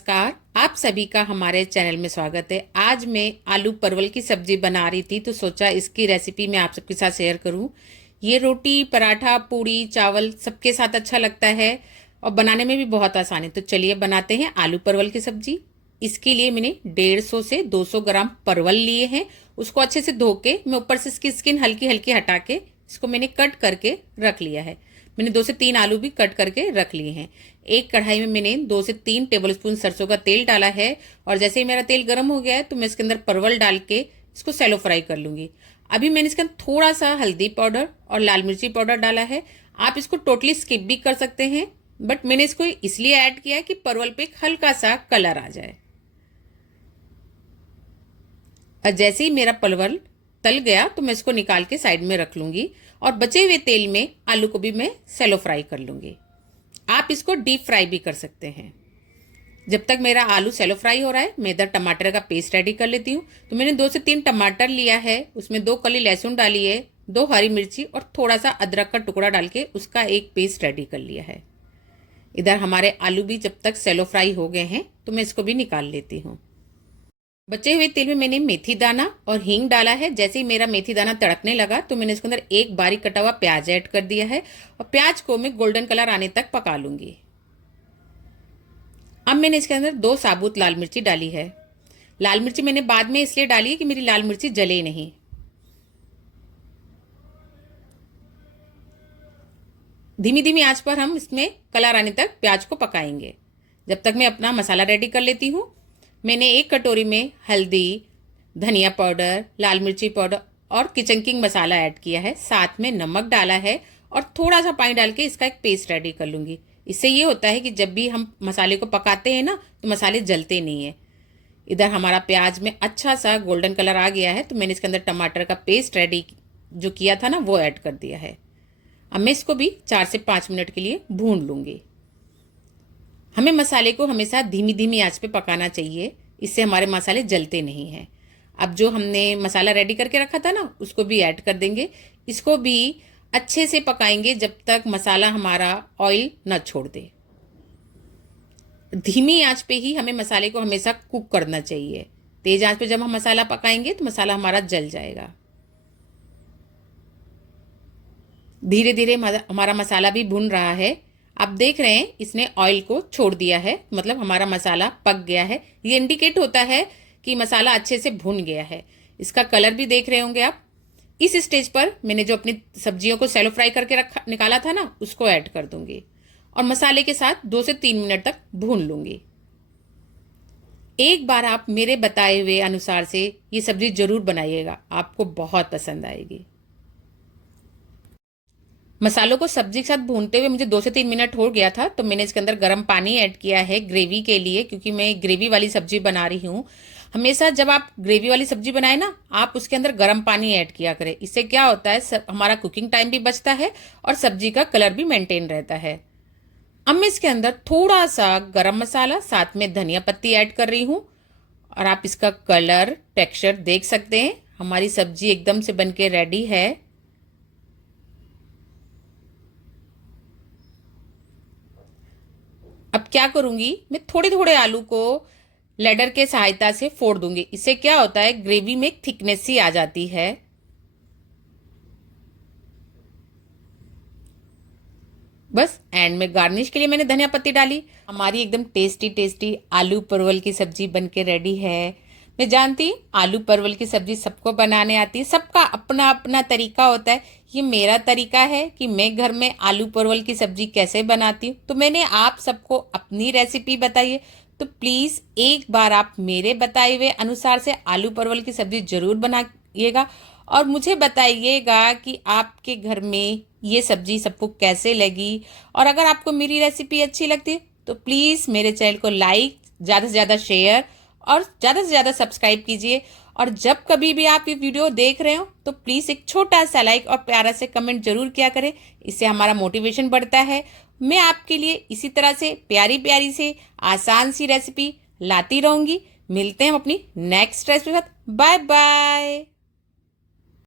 नमस्कार, आप सभी का हमारे चैनल में स्वागत है। आज मैं आलू परवल की सब्जी बना रही थी तो सोचा इसकी रेसिपी मैं आप सबके साथ शेयर करूं। ये रोटी, पराठा, पूड़ी, चावल सबके साथ अच्छा लगता है और बनाने में भी बहुत आसान है। तो चलिए बनाते हैं आलू परवल की सब्जी। इसके लिए मैंने 150 से 200 ग्राम परवल लिए हैं। उसको अच्छे से धो के मैं ऊपर से इसकी स्किन हल्की हल्की हटा के इसको मैंने कट करके रख लिया है। मैंने 2 से 3 आलू भी कट करके रख लिए हैं। एक कढ़ाई में मैंने 2 से 3 टेबलस्पून सरसों का तेल डाला है और जैसे ही मेरा तेल गर्म हो गया है तो मैं इसके अंदर परवल डाल के इसको सैलो फ्राई कर लूंगी। अभी मैंने इसके अंदर थोड़ा सा हल्दी पाउडर और लाल मिर्ची पाउडर डाला है। आप इसको टोटली स्किप भी कर सकते हैं, बट मैंने इसको इसलिए ऐड किया है कि परवल पे एक हल्का सा कलर आ जाए। और जैसे ही मेरा परवल तल गया तो मैं इसको निकाल के साइड में रख लूंगी और बचे हुए तेल में आलू को भी मैं सैलो फ्राई कर लूंगी। आप इसको डीप फ्राई भी कर सकते हैं। जब तक मेरा आलू सैलो फ्राई हो रहा है मैं इधर टमाटर का पेस्ट रेडी कर लेती हूँ। तो मैंने 2 से 3 टमाटर लिया है, उसमें 2 कली लहसुन डाली है, 2 हरी मिर्ची और थोड़ा सा अदरक का टुकड़ा डाल के उसका एक पेस्ट रेडी कर लिया है। इधर हमारे आलू भी जब तक सैलो फ्राई हो गए हैं तो मैं इसको भी निकाल लेती हूँ। बचे हुए तेल में मैंने मेथी दाना और हींग डाला है। जैसे ही मेरा मेथी दाना तड़कने लगा तो मैंने इसके अंदर एक बारीक कटा हुआ प्याज ऐड कर दिया है और प्याज को मैं गोल्डन कलर आने तक पका लूंगी। अब मैंने इसके अंदर 2 साबुत लाल मिर्ची डाली है। लाल मिर्ची मैंने बाद में इसलिए डाली है कि मेरी लाल मिर्ची जले नहीं। धीमी धीमी आंच पर हम इसमें कलर आने तक प्याज को पकाएंगे। जब तक मैं अपना मसाला रेडी कर लेती हूँ। मैंने एक कटोरी में हल्दी, धनिया पाउडर, लाल मिर्ची पाउडर और किचन किंग मसाला ऐड किया है। साथ में नमक डाला है और थोड़ा सा पानी डाल के इसका एक पेस्ट रेडी कर लूंगी। इससे ये होता है कि जब भी हम मसाले को पकाते हैं ना तो मसाले जलते नहीं है। इधर हमारा प्याज में अच्छा सा गोल्डन कलर आ गया है तो मैंने इसके अंदर टमाटर का पेस्ट रेडी जो किया था ना वो ऐड कर दिया है। अब मैं इसको भी 4 से 5 मिनट के लिए भून लूंगी। हमें मसाले को हमेशा धीमी धीमी आंच पे पकाना चाहिए, इससे हमारे मसाले जलते नहीं हैं। अब जो हमने मसाला रेडी करके रखा था ना उसको भी ऐड कर देंगे। इसको भी अच्छे से पकाएंगे जब तक मसाला हमारा ऑयल न छोड़ दे। धीमी आंच पे ही हमें मसाले को हमेशा कुक करना चाहिए। तेज आंच पे जब हम मसाला पकाएंगे तो मसाला हमारा जल जाएगा। धीरे धीरे हमारा मसाला भी भुन रहा है। आप देख रहे हैं इसने ऑयल को छोड़ दिया है, मतलब हमारा मसाला पक गया है। ये इंडिकेट होता है कि मसाला अच्छे से भुन गया है। इसका कलर भी देख रहे होंगे आप। इस स्टेज पर मैंने जो अपनी सब्जियों को सैलो फ्राई करके निकाला था ना उसको ऐड कर दूंगी और मसाले के साथ 2 से 3 मिनट तक भून लूंगी। एक बार आप मेरे बताए हुए अनुसार से ये सब्जी जरूर बनाइएगा, आपको बहुत पसंद आएगी। मसालों को सब्जी के साथ भूनते हुए मुझे 2 से 3 मिनट हो गया था तो मैंने इसके अंदर गर्म पानी ऐड किया है ग्रेवी के लिए, क्योंकि मैं ग्रेवी वाली सब्जी बना रही हूँ। हमेशा जब आप ग्रेवी वाली सब्जी बनाए ना आप उसके अंदर गर्म पानी ऐड किया करें। इससे क्या होता है हमारा कुकिंग टाइम भी बचता है और सब्जी का कलर भी मेंटेन रहता है। अब मैं इसके अंदर थोड़ा सा गरम मसाला साथ में धनिया पत्ती ऐड कर रही हूँ और आप इसका कलर टेक्सचर देख सकते हैं। हमारी सब्जी एकदम से बनके रेडी है। अब क्या करूंगी, मैं थोड़े थोड़े आलू को लेडर के सहायता से फोड़ दूंगी। इससे क्या होता है ग्रेवी में एक थिकनेस सी आ जाती है। बस एंड में गार्निश के लिए मैंने धनिया पत्ती डाली। हमारी एकदम टेस्टी टेस्टी आलू परवल की सब्जी बनके रेडी है। मैं जानती हूँ आलू परवल की सब्जी सबको बनाने आती है, सबका अपना अपना तरीका होता है। ये मेरा तरीका है कि मैं घर में आलू परवल की सब्जी कैसे बनाती हूँ, तो मैंने आप सबको अपनी रेसिपी बताई है। तो प्लीज़ एक बार आप मेरे बताए हुए अनुसार से आलू परवल की सब्जी जरूर बनाइएगा और मुझे बताइएगा कि आपके घर में ये सब्जी सबको कैसे लगी। और अगर आपको मेरी रेसिपी अच्छी लगती है तो प्लीज़ मेरे चैनल को लाइक, ज़्यादा से ज़्यादा शेयर और ज़्यादा से ज़्यादा सब्सक्राइब कीजिए। और जब कभी भी आप ये वीडियो देख रहे हो तो प्लीज़ एक छोटा सा लाइक और प्यारा से कमेंट जरूर किया करें, इससे हमारा मोटिवेशन बढ़ता है। मैं आपके लिए इसी तरह से प्यारी प्यारी से आसान सी रेसिपी लाती रहूंगी। मिलते हैं अपनी नेक्स्ट रेसिपी के साथ। Bye bye.